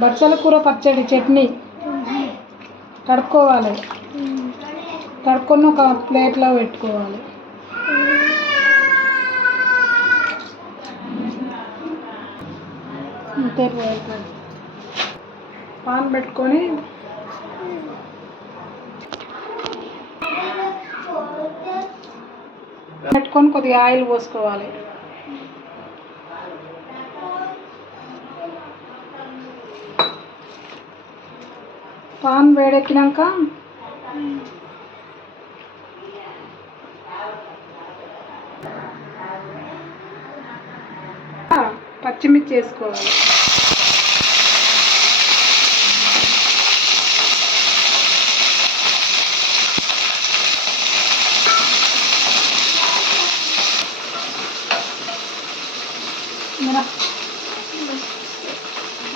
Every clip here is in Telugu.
బచ్చల కూర పచ్చడి చట్నీ. కడుక్కోవాలి కడుక్కొని ఒక ప్లేట్లో పెట్టుకోవాలి. అంతే పాన్ పెట్టుకొని పెట్టుకొని కొద్దిగా ఆయిల్ పోసుకోవాలి. పాన్ వేడెక్కినాక పచ్చిమిర్చి వేసుకోవాలి.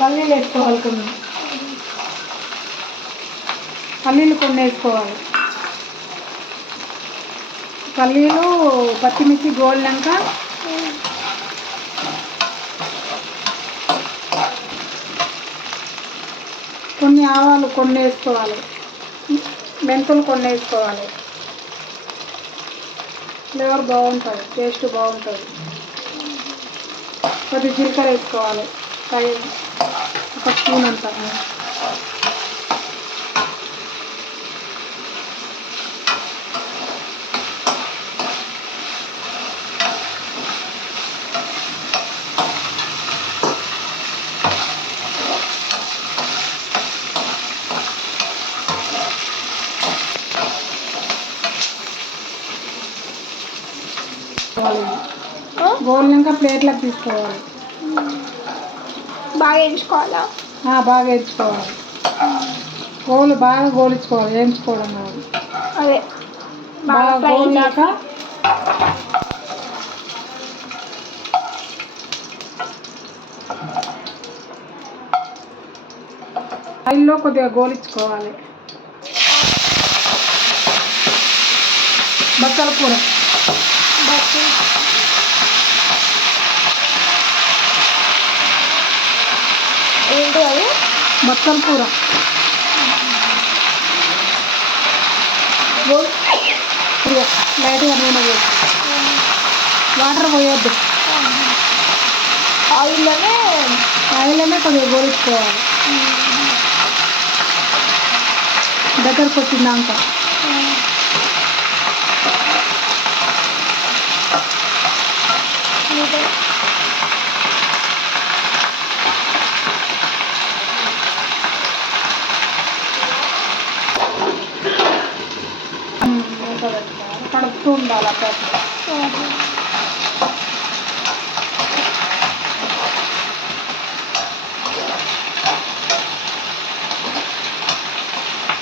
పల్లీలు వేసుకోవాలి కొన్ని పల్లీలు కొన్ని వేసుకోవాలి పల్లీలు పచ్చిమిర్చి గోలినాక కొన్ని ఆవాలు కొన్ని వేసుకోవాలి మెంతులు కొన్ని వేసుకోవాలి ఫ్లేవర్ బాగుంటుంది టేస్ట్ బాగుంటుంది. కొద్ది జీలకర్ర వేసుకోవాలి. ఫ్రై ఒక స్పూన్ అంతా. గోలినాక ప్లేట్లకు తీసుకోవాలి. బాగా ఎంచుకోవాలా? ఆ, బాగా వేయించుకోవాలి గోలు బాగా గోలించుకోవాలి వేయించుకోవడం కాదు. అదే. బాగా గోలినాక ఆయిల్లో కొద్దిగా గోలించుకోవాలి. బచ్చల కూర. బచ్చల కూర. లైట్గా నూనె పోసి వాటర్ పోయొద్దు. ఆయిల్లోనే ఆయిల్లోనే కొద్దిగా గోలించుకోవాలి దగ్గరకు వచ్చిందాక. మూత కడుపుతూ ఉండాలి అప్పుడప్పుడు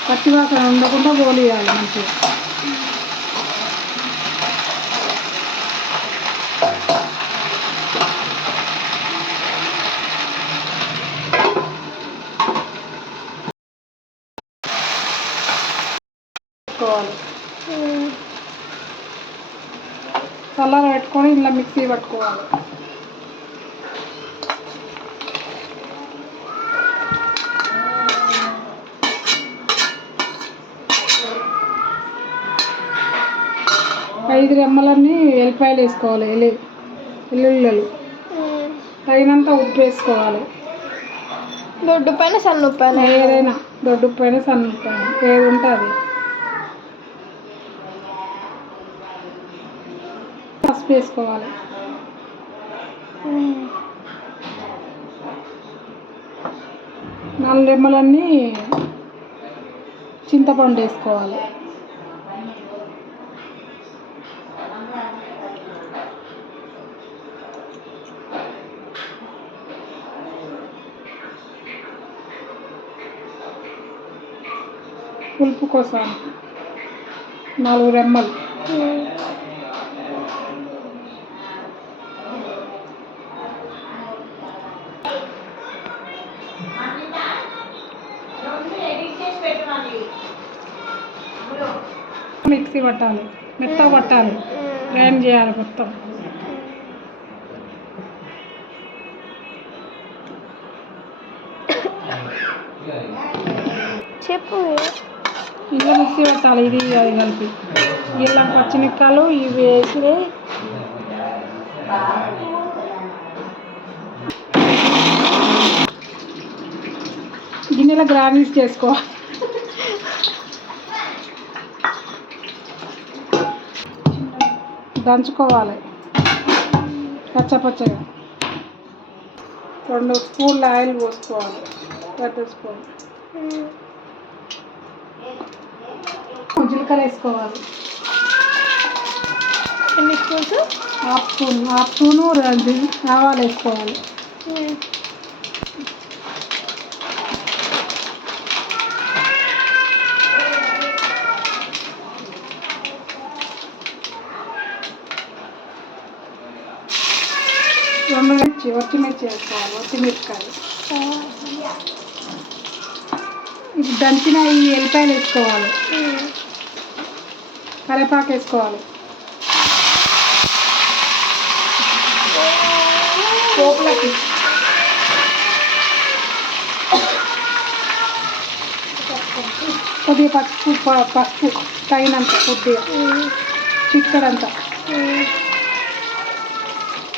పచ్చివాసన ఉండకుండా గోలియాలి మంచిగా. పెట్టుకోవాలి. చల్లర పెట్టుకొని ఇలా మిక్సీ పట్టుకోవాలి. ఐదు రెమ్మలన్నీ ఎల్లిపాయలు వేసుకోవాలి ఎల్లి ఎల్లుల్లిలు. తగినంత ఉప్పు వేసుకోవాలి. దొడ్డు పైన సన్న పైన ఏదైనా దొడ్డు పైన సన్న పైన ఏది ఉంటే అది పసుపు వేసుకోవాలి. నాలుగు రెమ్మలన్నీ చింతపండు వేసుకోవాలి. పులుపు కోసం నాలుగు రెమ్మలు. మిక్సీ పట్టాలి మెత్తగా పట్టాలి గ్రైండ్ చేయాలి మొత్తం. చెప్పు. ఇలా మిక్సీ పెట్టాలి ఇది అది కలిపి. ఇలా పచ్చిమిరకాయలు ఇవి వేసి గిన్నెలో గ్రానీస్ చేసుకోవాలి. దంచుకోవాలి. పచ్చ పచ్చగా రెండు స్పూన్ల ఆయిల్ పోసుకోవాలి. పెద్ద స్పూన్. జీలకర్ర వేసుకోవాలి. ఎన్ని spoons? Half spoon half spoon రెండు ఆవాలు వేసుకోవాలి. రెండు మిర్చి ఒత్తిమిర్చి వేసుకోవాలి ఒత్తిమిరపకాయలు ఇప్పుడు దంచిన ఈ ఎల్లిపాయలు వేసుకోవాలి. కరివేపాకు వేసుకోవాలి. పోపులకి. కొద్దిగా పసుపు పసుపు తగినంత కొద్దిగా. చిక్కడంతా.